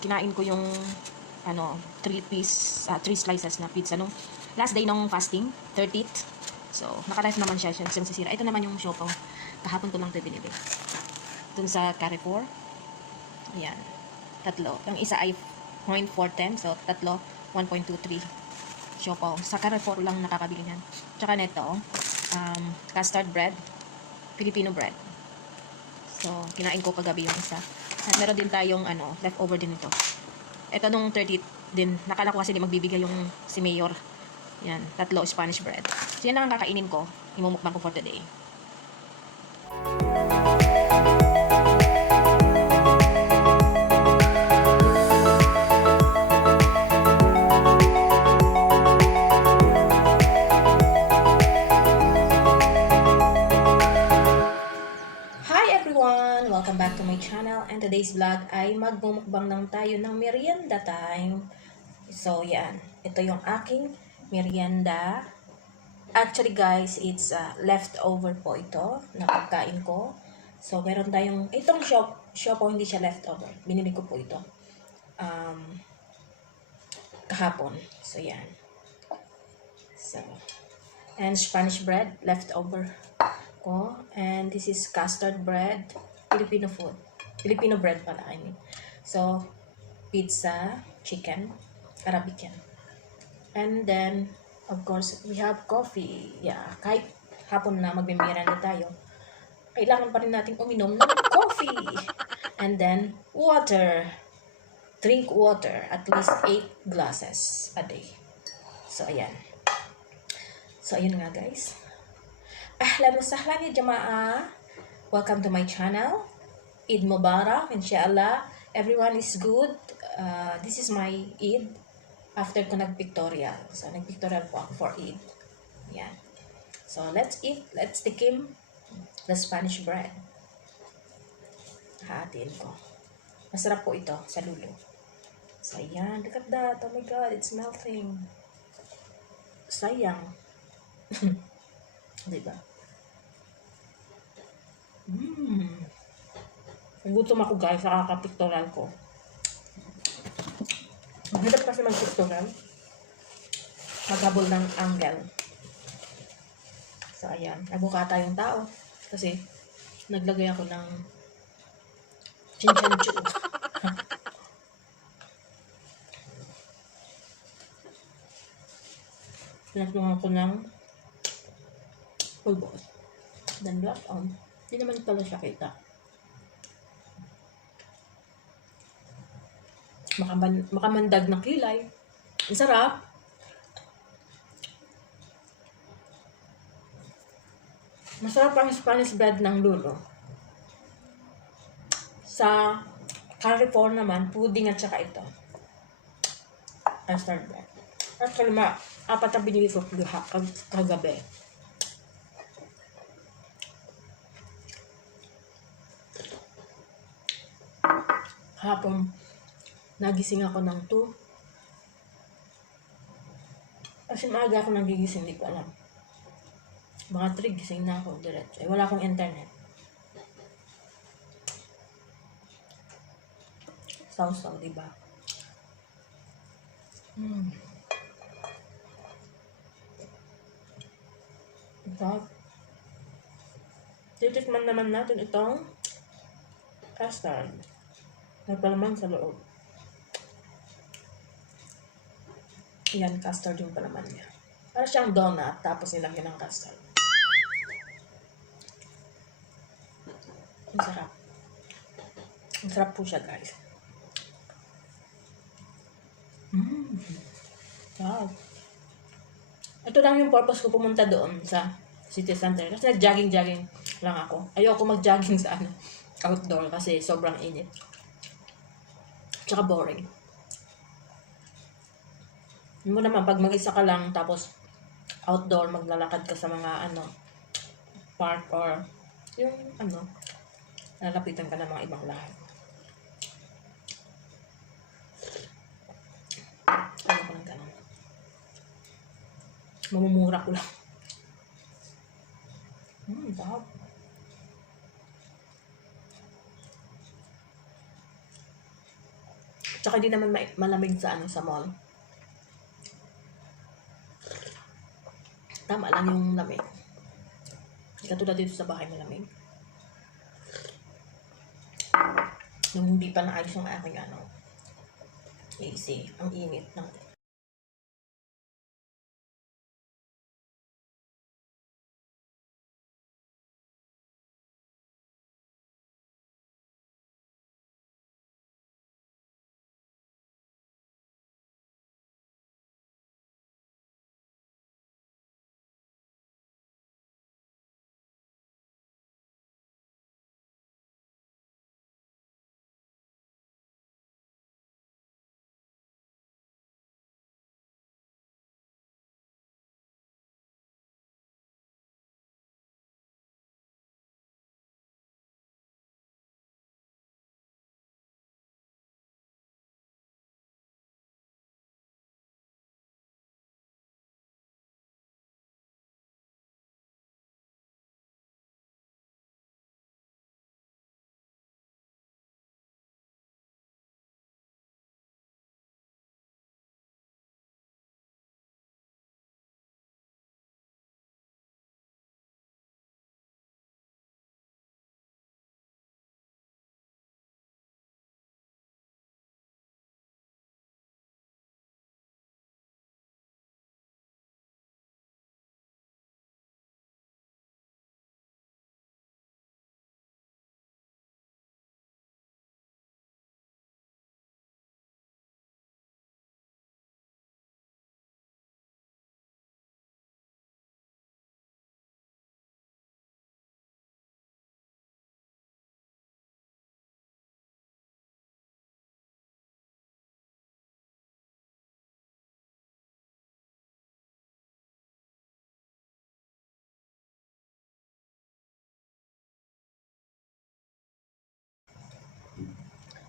kinain ko yung, 3 slices na pizza nung last day ng fasting, 30th. So, naka-ref naman siya siyang sisira. Ito naman yung siopaw. Kahapon ko lang ito binili. Dun sa Carrefour. Ayan. Tatlo. Yung isa ay 0.410. So, tatlo, 1.23 siopaw. Sa Carrefour lang nakakabili niyan. Tsaka neto, custard bread, Filipino bread. So, kinain ko kagabi yung isa. At meron din tayong, leftover din ito. Ito nung 30 din. Nakala ko kasi di magbibigay yung si Mayor. Yan, tatlo Spanish bread. So, yan lang ang kakainin ko. Imumukbang ko for today. Welcome back to my channel, and today's vlog ay magmumukbang lang tayo ng merienda time. So yan, ito yung aking merienda. Actually guys, it's leftover po ito na pagkain ko. So meron tayong, itong siopaw hindi siya leftover, binili ko po ito kahapon. So yan, so and Spanish bread leftover ko, and this is custard bread, Filipino food. Filipino bread pala, I mean. So, pizza, chicken, Arabican. And then, of course, we have coffee. Yeah, kahit hapon na magbimiranda tayo, kailangan pa rin natin uminom ng coffee. And then, water. Drink water. At least 8 glasses a day. So, ayan. So, ayun nga guys. Ahlan wa sahlan ya jamaah. Welcome to my channel. Eid Mubarak, inshallah. Everyone is good. This is my Eid after ko nag-pictorial. So, nag-pictorial po ako for Eid. Yan. So, let's eat. Let's tikim the Spanish bread. Hatiin ko. Masarap po ito sa lulo. So, ayan. Look at that. Oh my God, it's melting. Sayang. Diba? Nagutom ako guys sa kakapictorial ko. Mahirap kasi mag-pictorial. Maghabol ng angle. So ayan, nabukata yung tao. Kasi naglagay ako ng chinchanchu. Pinagtungan ko ng pulbos. Then black on. Hindi naman pala siya kita. Makamandag ng kilay. Ang sarap. Masarap ang Spanish bread ng lulo. Sa Carrefour naman, pudding at saka ito. Custard bread. Actually, 4 na binili ko kagabi. Hapon, nagising ako ng 2. Kasi maaga ako nagigising, hindi ko alam. Mga 3, gising na ako diretso. Wala akong internet. Sausaw, diba? Sarap. Titikman naman natin itong custard. May palaman sa loob. Yan, custard yung palaman niya. Para siyang donut, tapos nilagyan ng custard. Ang sarap. Ang sarap po siya, guys. Wow. Ito lang yung purpose ko pumunta doon sa city center. Kasi nag-jogging-jogging lang ako. Ayoko mag-jogging sa outdoor kasi sobrang init. Tsaka boring. Hindi mo naman, pag mag-isa ka lang, tapos outdoor, maglalakad ka sa mga, park or, yung, lalapitan ka ng mga ibang lahat. Ano ko lang ganun. Mamumura ko lang. Sarap. Tsaka hindi naman malamig sa sa mall. Tama lang yung lamig. Hindi katulad dito sa bahay malamig. Nung hindi pa naayos yung aking AC, ang init ng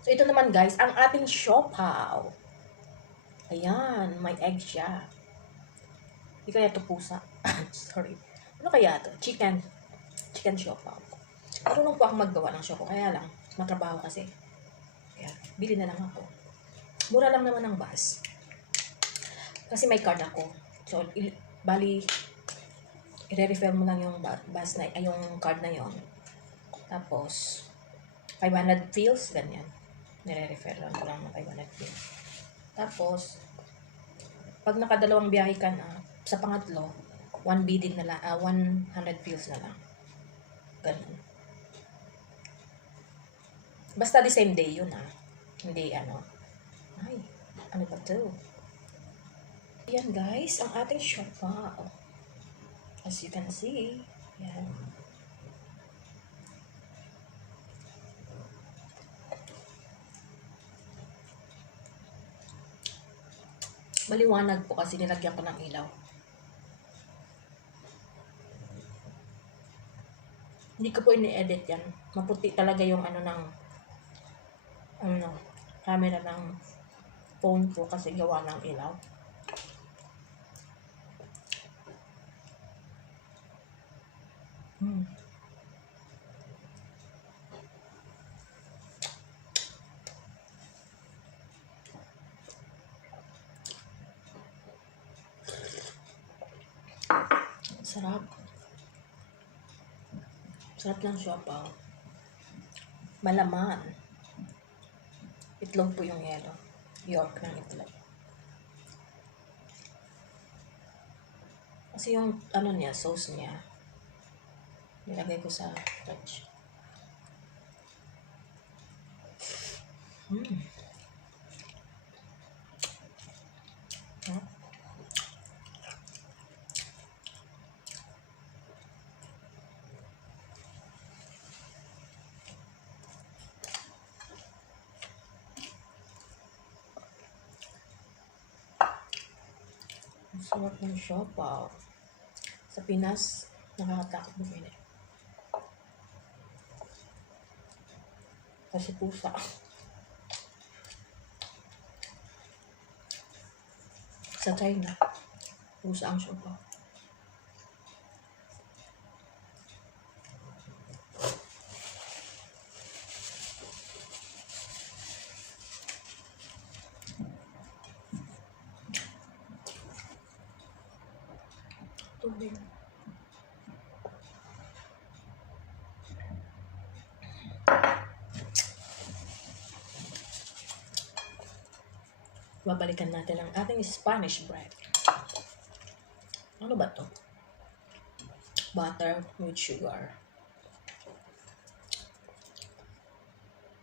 So, ito naman guys, ang ating siopaw. Ayan, may egg siya. Hindi kaya ito pusa. Sorry. Ano kaya ito? Chicken. Chicken siopaw. Marunong po akong maggawa ng siopaw. Kaya lang, matrabaho kasi. Kaya, bili na lang ako. Mura lang naman ang bus. Kasi may card ako. So, bali, i-refill mo lang yung bus na, ay yung card na yon. Tapos, 500 pills, ganyan. Nire-refer lang ko lang ng 500 pills. Tapos, pag nakadalawang biyahe ka na, sa pangatlo, 1 bidding na lang, 100 pills na lang. Ganun. Basta the same day yun Hindi ay, ano ba to? Yan guys, ang ating siopaw. As you can see, yan. Maliwanag po kasi nilagyan ko ng ilaw. Hindi ko po ini-edit yan. Maputi talaga yung camera ng phone ko kasi gawa ng ilaw. Sarap. Sarap ng siopaw. Malaman. Itlog po yung yellow. Yolk ng itlog. Kasi yung niya, sauce niya, nilagay ko sa fridge. Sarap ng siopaw. Sa Pinas, nakakatakot bumili. Kasi pusa. Sa China, pusa ang siopaw. tubig. Babalikan natin ang ating Spanish bread. Ano ba to? Butter with sugar.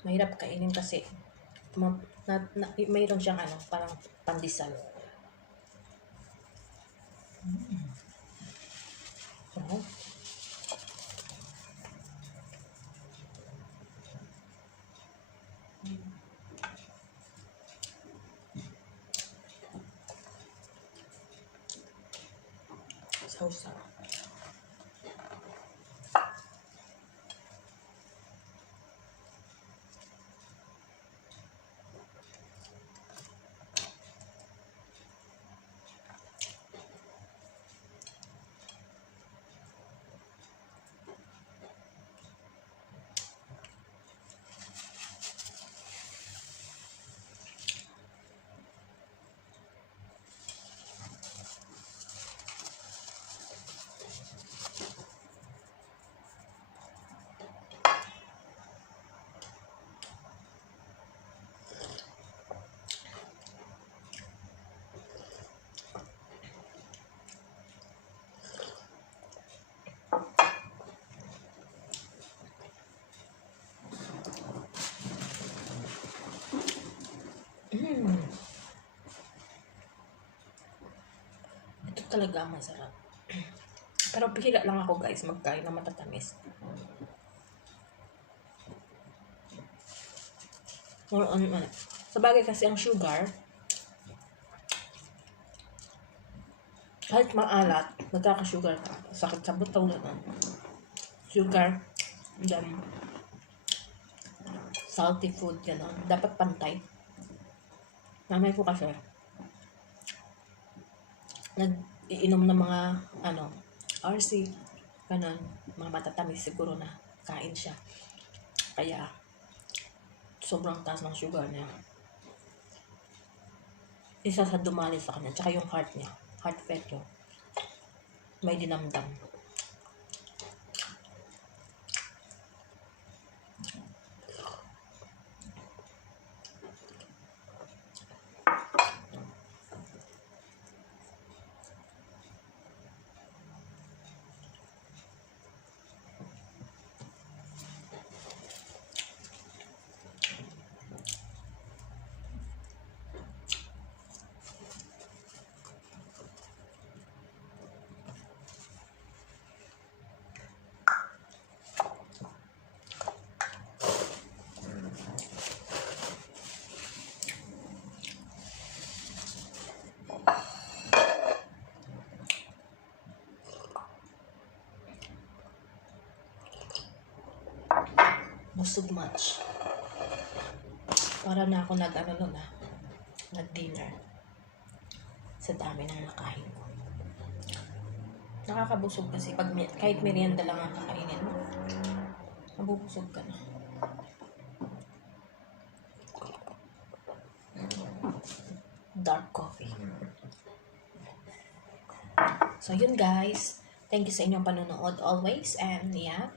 Mahirap kainin kasi mayroon siyang ano, parang pandesal. Oh. Sausaw. Ito talaga masarap. Pero pihira lang ako guys magkain ng matatamis. Sabagay kasi ang sugar, kahit maalat, nagkaka-sugar ka. Sakit sa buto na. Sugar, then salty food, gano'n. Dapat pantay. Nanay ko kasi, nag-iinom ng mga, RC, gano'n, mga matatamis siguro na kain siya. Kaya, sobrang taas ng sugar niya. Isa sa dumali sa kanya, tsaka yung heart niya, heart failure. May dinamdam. Busog much. Para na ako nag-dinner. Sa dami ng nakain ko. Nakakabusog kasi pag kahit merienda lang ang kakainin mo, mabubusog ka na. Dark coffee. So yun guys. Thank you sa inyong panonood always. And yeah,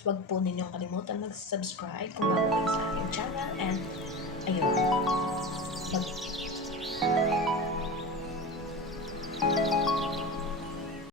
wag po ninyong kalimutan mag-subscribe kung bago kayo sa aking channel. And ayun.